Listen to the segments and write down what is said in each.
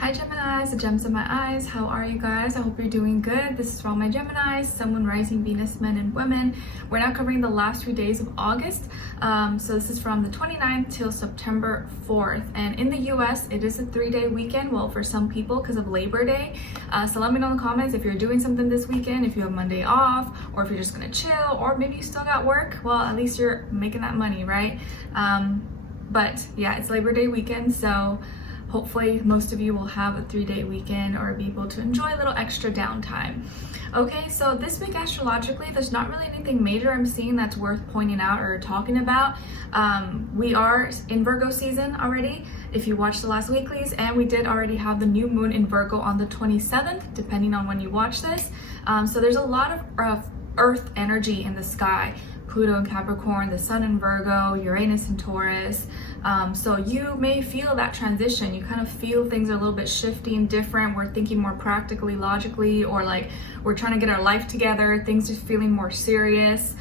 Hi Geminis, the gems in my eyes. How are you guys? I hope you're doing good. This is for all my Geminis, Sun, Moon, Rising, Venus, men and women. We're now covering the last 3 days of August. So this is from the 29th till September 4th. And in the US, it is a 3-day weekend. Well, for some people because of Labor Day. So let me know in the comments if you're doing something this weekend, if you have Monday off, or if you're just gonna chill, or maybe you still got work. Well, at least you're making that money, right? But yeah, it's Labor Day weekend, so hopefully most of you will have a 3-day weekend or be able to enjoy a little extra downtime. Okay, so this week astrologically, there's not really anything major I'm seeing that's worth pointing out or talking about. We are in Virgo season already, if you watched the last weeklies, and we did already have the new moon in Virgo on the 27th, depending on when you watch this. So there's a lot of earth energy in the sky. Pluto in Capricorn, the sun in Virgo, Uranus in Taurus. So you may feel that transition. You kind of feel things are a little bit shifting, different. We're thinking more practically, logically, or like we're trying to get our life together. Things just feeling more serious.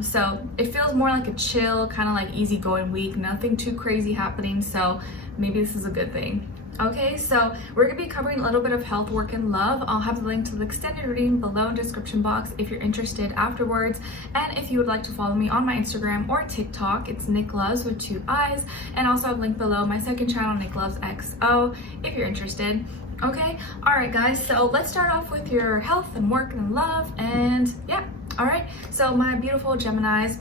So it feels more like a chill, kind of like easygoing week. Nothing too crazy happening. So maybe this is a good thing. Okay, so we're going to be covering a little bit of health, work, and love. I'll have the link to the extended reading below in the description box if you're interested afterwards. And if you would like to follow me on my Instagram or TikTok, it's Nicloves with 2 eyes. And also I've linked below my second channel, Nicloves XO, if you're interested. Okay, all right guys, so let's start off with your health and work and love. And yeah, all right, so my beautiful Geminis,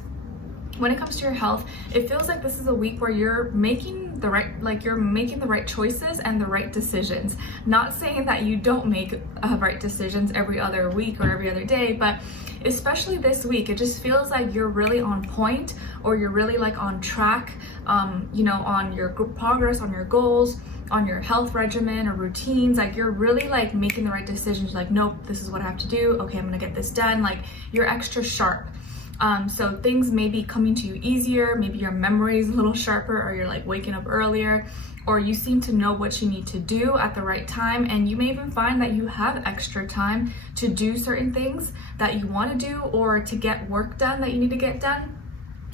when it comes to your health, it feels like this is a week where you're making the right choices and the right decisions. Not saying that you don't make right decisions every other week or every other day, but especially this week, it just feels like you're really on point, or you're really like on track, you know, on your progress, on your goals, on your health regimen or routines. Like you're really like making the right decisions. Like, nope, this is what I have to do. Okay, I'm gonna get this done. Like you're extra sharp. So things may be coming to you easier, maybe your memory is a little sharper, or you're like waking up earlier, or you seem to know what you need to do at the right time, and you may even find that you have extra time to do certain things that you want to do, or to get work done that you need to get done,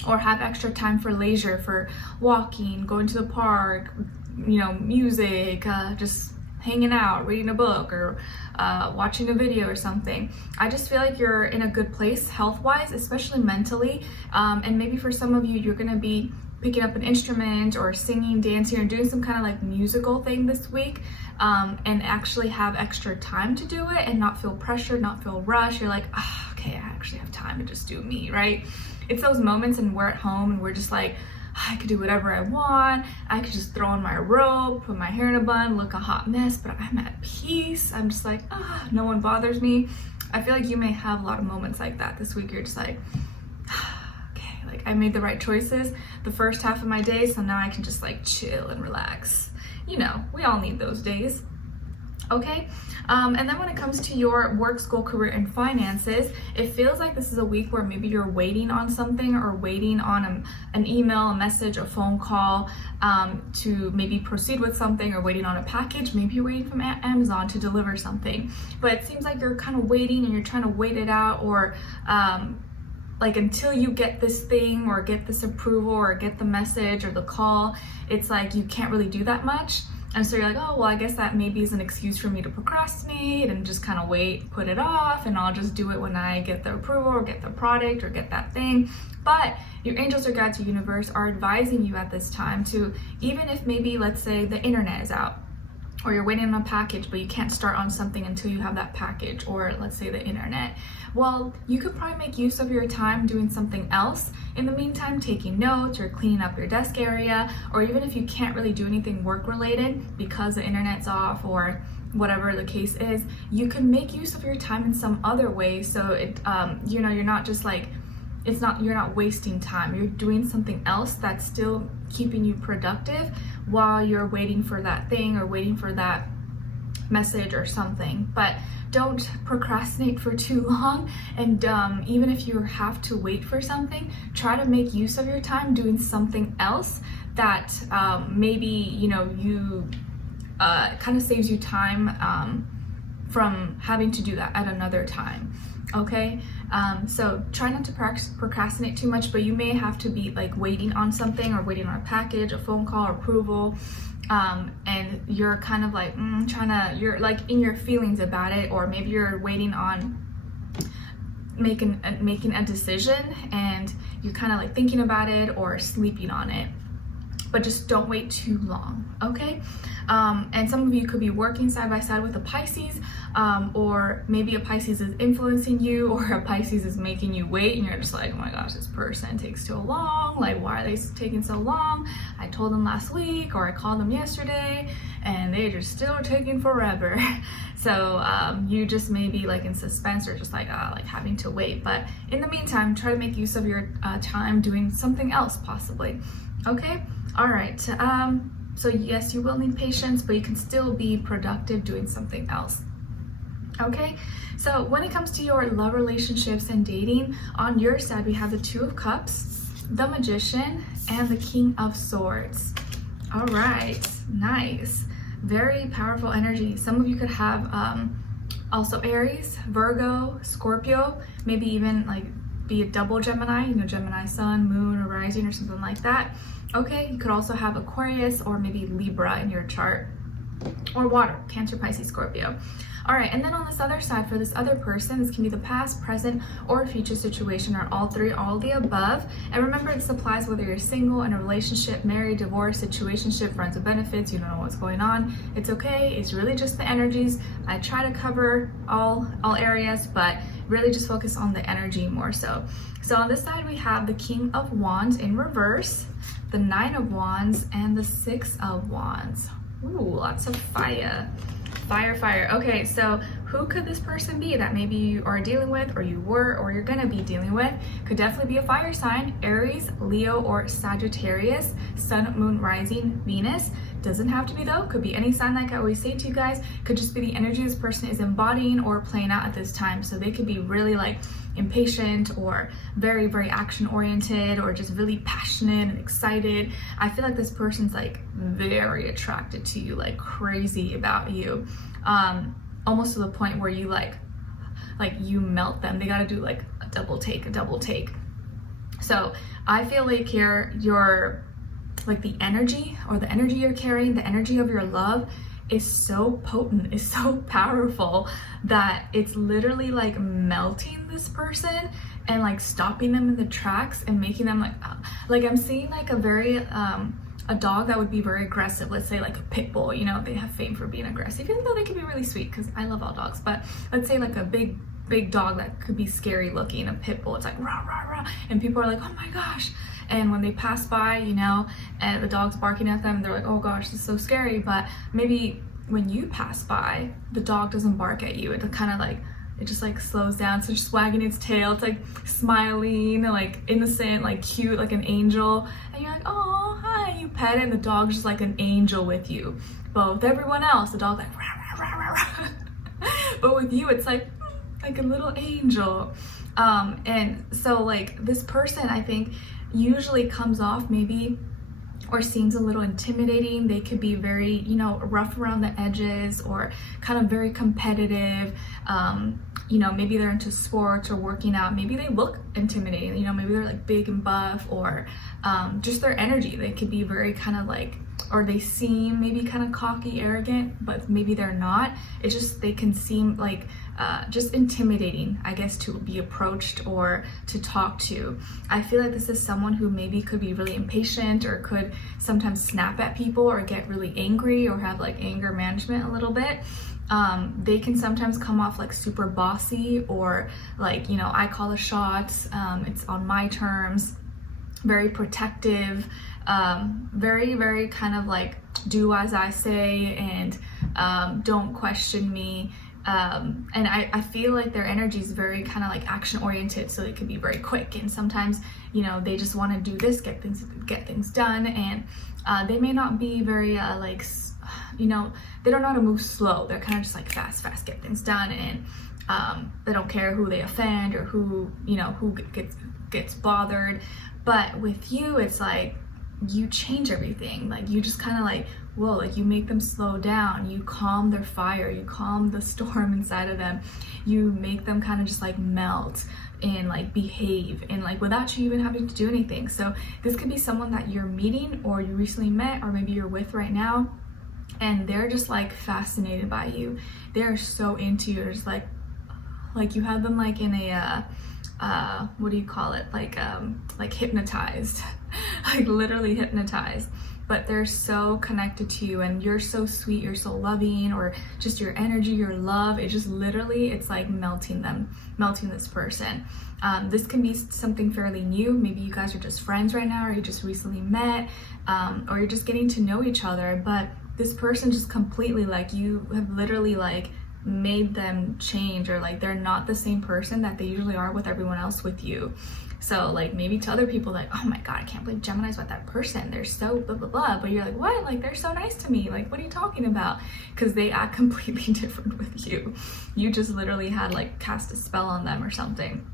or have extra time for leisure, for walking, going to the park, you know, music, just hanging out, reading a book, or watching a video or something. I just feel like you're in a good place health-wise, especially mentally. And maybe for some of you, you're gonna be picking up an instrument or singing, dancing, or doing some kind of like musical thing this week, and actually have extra time to do it and not feel pressured, not feel rushed. You're like, oh, okay, I actually have time to just do me, right? It's those moments, and we're at home and we're just like, I could do whatever I want. I could just throw on my robe, put my hair in a bun, look a hot mess, but I'm at peace. I'm just like, no one bothers me. I feel like you may have a lot of moments like that this week. You're just like, okay, like I made the right choices the first half of my day, so now I can just like chill and relax. You know, we all need those days. Okay, and then when it comes to your work, school, career, and finances, it feels like this is a week where maybe you're waiting on something, or waiting on an email, a message, a phone call, to maybe proceed with something, or waiting on a package. Maybe you're waiting from Amazon to deliver something, but it seems like you're kind of waiting and you're trying to wait it out, or like until you get this thing, or get this approval, or get the message or the call. It's like you can't really do that much. And so you're like, oh, well, I guess that maybe is an excuse for me to procrastinate and just kind of wait, put it off, and I'll just do it when I get the approval, or get the product, or get that thing. But your angels or guides or universe are advising you at this time to, even if maybe, let's say the internet is out, or you're waiting on a package, but you can't start on something until you have that package, or let's say the internet. Well, you could probably make use of your time doing something else in the meantime, taking notes, or cleaning up your desk area, or even if you can't really do anything work related because the internet's off, or whatever the case is, you can make use of your time in some other way. So it, you know, you're not just like, you're not wasting time. You're doing something else that's still keeping you productive while you're waiting for that thing, or waiting for that message or something. But don't procrastinate for too long, and even if you have to wait for something, try to make use of your time doing something else that maybe, you know, you kind of saves you time from having to do that at another time. Okay, so try not to procrastinate too much, but you may have to be like waiting on something, or waiting on a package, a phone call, approval, and you're kind of like you're like in your feelings about it, or maybe you're waiting on making a decision and you're kind of like thinking about it or sleeping on it, but just don't wait too long, okay? And some of you could be working side by side with a Pisces, or maybe a Pisces is influencing you, or a Pisces is making you wait, and you're just like, oh my gosh, this person takes too long, like why are they taking so long? I told them last week, or I called them yesterday, and they just still are taking forever. So you just may be like in suspense, or just like having to wait. But in the meantime, try to make use of your time doing something else possibly, okay? All right, so yes, you will need patience, but you can still be productive doing something else. Okay, so when it comes to your love relationships and dating, on your side we have the Two of Cups, the Magician, and the King of Swords. All right, nice, very powerful energy. Some of you could have also Aries, Virgo, Scorpio, maybe even like be a double Gemini, you know, Gemini sun, moon, or rising, or something like that. Okay, you could also have Aquarius or maybe Libra in your chart, or water, Cancer, Pisces, Scorpio. All right, and then on this other side, for this other person, this can be the past, present, or future situation, or all three, all the above. And remember, this applies whether you're single, in a relationship, married, divorced, situationship, friends with benefits, you don't know what's going on. It's okay, it's really just the energies. I try to cover all areas, but really just focus on the energy more so. So on this side, we have the King of Wands in reverse, the Nine of Wands, and the Six of Wands. Ooh, lots of fire. Fire. Okay, so who could this person be that maybe you are dealing with, or you were, or you're gonna be dealing with? Could definitely be a fire sign, Aries, Leo, or Sagittarius, Sun, Moon, Rising, Venus. Doesn't have to be though, could be any sign, like I always say to you guys. Could just be the energy this person is embodying or playing out at this time. So they could be really like impatient, or very, very action oriented, or just really passionate and excited. I feel like this person's like very attracted to you, like crazy about you, almost to the point where you like you melt them. They got to do like a double take. So I feel like here you're like the energy you're carrying, the energy of your love is so potent, is so powerful, that it's literally like melting this person and like stopping them in the tracks and making them like I'm seeing like a very a dog that would be very aggressive, let's say like a pit bull, you know, they have fame for being aggressive, even though they can be really sweet, because I love all dogs. But let's say like a big dog that could be scary looking, a pit bull, it's like rah rah rah, and people are like, oh my gosh. And when they pass by, you know, and the dog's barking at them, they're like, oh gosh, this is so scary. But maybe when you pass by, the dog doesn't bark at you. It kind of like, it just like slows down. So just wagging its tail. It's like smiling, like innocent, like cute, like an angel. And you're like, oh, hi. You pet it, and the dog's just like an angel with you. But with everyone else, the dog's like, rah, rah, rah, rah, rah. But with you, it's like a little angel. And so like this person, I think, usually comes off maybe, or seems a little intimidating. They could be very, you know, rough around the edges, or kind of very competitive. You know, maybe they're into sports or working out. Maybe they look intimidating, you know, maybe they're like big and buff, or just their energy. They could be very kind of like, or they seem maybe kind of cocky, arrogant, but maybe they're not. It's just, they can seem like just intimidating, I guess, to be approached or to talk to. I feel like this is someone who maybe could be really impatient, or could sometimes snap at people, or get really angry, or have like anger management a little bit. They can sometimes come off like super bossy, or like, you know, I call the shots, it's on my terms, very protective, very, very kind of like do as I say, and don't question me. And I feel like their energy is very kind of like action oriented, so they can be very quick, and sometimes, you know, they just want to do this, get things done, and they may not be very like, you know, they don't know how to move slow. They're kind of just like fast, get things done, and they don't care who they offend, or who, you know, who gets bothered. But with you, it's like you change everything. Like you just kind of like, whoa, like you make them slow down, you calm their fire, you calm the storm inside of them, you make them kind of just like melt and like behave, and like without you even having to do anything. So this could be someone that you're meeting or you recently met, or maybe you're with right now, and they're just like fascinated by you. They're so into you. It's like you have them like in a what do you call it, like hypnotized like literally hypnotized, but they're so connected to you, and you're so sweet, you're so loving, or just your energy, your love, it just literally, it's like melting this person. This can be something fairly new. Maybe you guys are just friends right now, or you just recently met, or you're just getting to know each other, but this person just completely, like, you have literally like made them change, or like they're not the same person that they usually are with everyone else with you. So like maybe to other people, like, oh my god, I can't believe Gemini's with that person, they're so blah blah blah, but you're like, what, like they're so nice to me, like what are you talking about? Because they act completely different with you. You just literally had like cast a spell on them or something.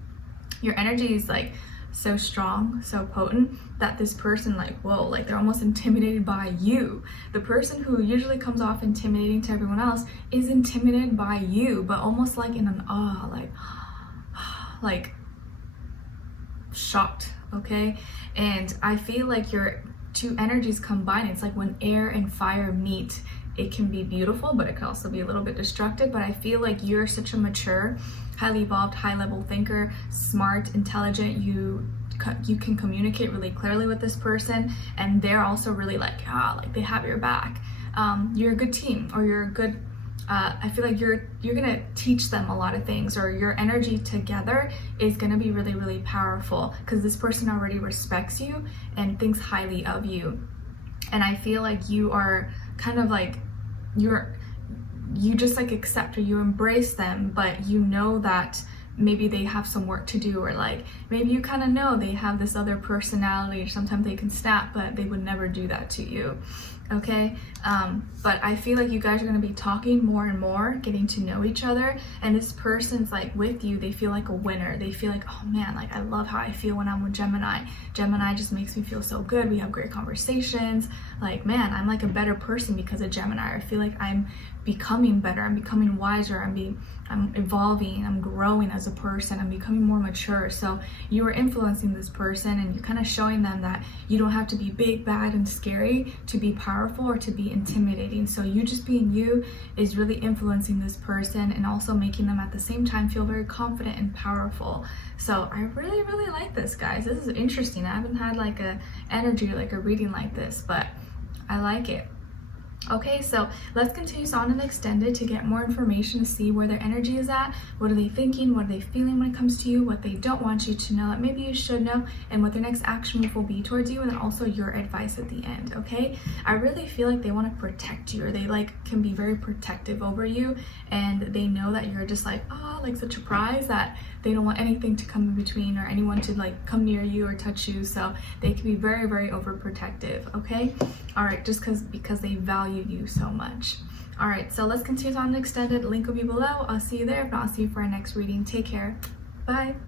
Your energy is like so strong, so potent, that this person, like, whoa, like they're almost intimidated by you. The person who usually comes off intimidating to everyone else is intimidated by you, but almost like in an awe, like shocked, okay? And I feel like your two energies combine. It's like when air and fire meet, it can be beautiful, but it can also be a little bit destructive. But I feel like you're such a mature, highly evolved, high level thinker, smart, intelligent. You can communicate really clearly with this person, and they're also really like they have your back. You're a good team, or you're a good I feel like you're gonna teach them a lot of things, or your energy together is gonna be really, really powerful, because this person already respects you and thinks highly of you. And I feel like you are kind of like, you just like accept, or you embrace them, but you know that maybe they have some work to do, or like maybe you kind of know they have this other personality, or sometimes they can snap, but they would never do that to you, okay? But I feel like you guys are going to be talking more and more, getting to know each other, and this person's like with you, they feel like a winner. They feel like, oh man, like I love how I feel when I'm with Gemini. Gemini just makes me feel so good. We have great conversations. Like, man, I'm like a better person because of Gemini. I feel like I'm becoming better, I'm becoming wiser, I'm evolving, I'm growing as a person, I'm becoming more mature. So you are influencing this person, and you're kind of showing them that you don't have to be big, bad, and scary to be powerful or to be intimidating. So you just being you is really influencing this person, and also making them at the same time feel very confident and powerful. So I really, really like this, guys. This is interesting. I haven't had like a energy, like a reading like this, but I like it. Okay, so let's continue on and extended to get more information, to see where their energy is at. What are they thinking? What are they feeling when it comes to you? What they don't want you to know that maybe you should know, and what their next action move will be towards you, and then also your advice at the end, okay? I really feel like they want to protect you, or they like can be very protective over you, and they know that you're just like, oh, like such a prize, that they don't want anything to come in between, or anyone to like come near you or touch you. So they can be very, very overprotective, okay? All right, just because they value you so much. All right, so let's continue on the extended. Link will be below. I'll see you there. If not, I'll see you for our next reading. Take care. Bye.